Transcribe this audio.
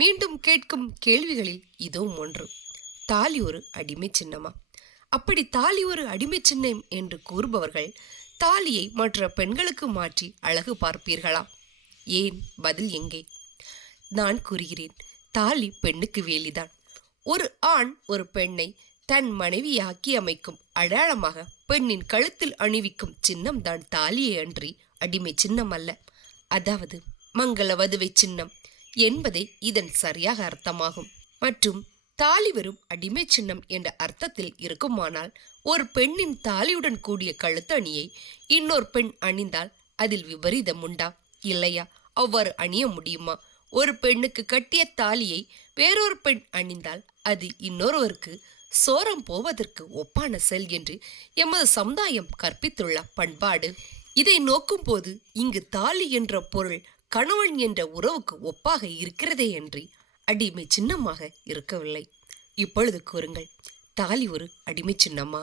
மீண்டும் கேட்கும் கேள்விகளில் இதுவும் ஒன்று. தாலி ஒரு அடிமை சின்னமா? அப்படி தாலி ஒரு அடிமை சின்னம் என்று கூறுபவர்கள் தாலியை மற்ற பெண்களுக்கு மாற்றி அழகு பார்ப்பீர்களா? ஏன்? பதில் எங்கே? நான் கூறுகிறேன், தாலி பெண்ணுக்கு வேலிதான். ஒரு ஆண் ஒரு பெண்ணை தன் மனைவியாக்கி அமைக்கும் அடையாளமாக பெண்ணின் கழுத்தில் அணிவிக்கும் சின்னம் தான் தாலியை அன்றி அடிமை சின்னம் அல்ல. அதாவது மங்கள வதுவை சின்னம் என்பதே இதன் சரியாக அர்த்தமாகும். மற்றும் தாலி வெறும் அடிமை சின்னம் என்ற அர்த்தத்தில் இருக்குமானால் ஒரு பெண்ணின் தாலியுடன் கூடிய கழுத்து அணியை இன்னொரு பெண் அணிந்தால் அதில் விபரீதம் உண்டா? இல்லையா? அவ்வாறு அணிய முடியுமா? ஒரு பெண்ணுக்கு கட்டிய தாலியை வேறொரு பெண் அணிந்தால் அது இன்னொருவருக்கு சோரம் போவதற்கு ஒப்பான செல் என்று எமது சமுதாயம் கற்பித்துள்ள பண்பாடு. இதை நோக்கும் போது இங்கு தாலி என்ற பொருள் கணவன் என்ற உறவுக்கு ஒப்பாக இருக்கிறதே அன்றி அடிமை சின்னமாக இருக்கவில்லை. இப்பொழுது கூறுங்கள், தாலி ஒரு அடிமை சின்னமா?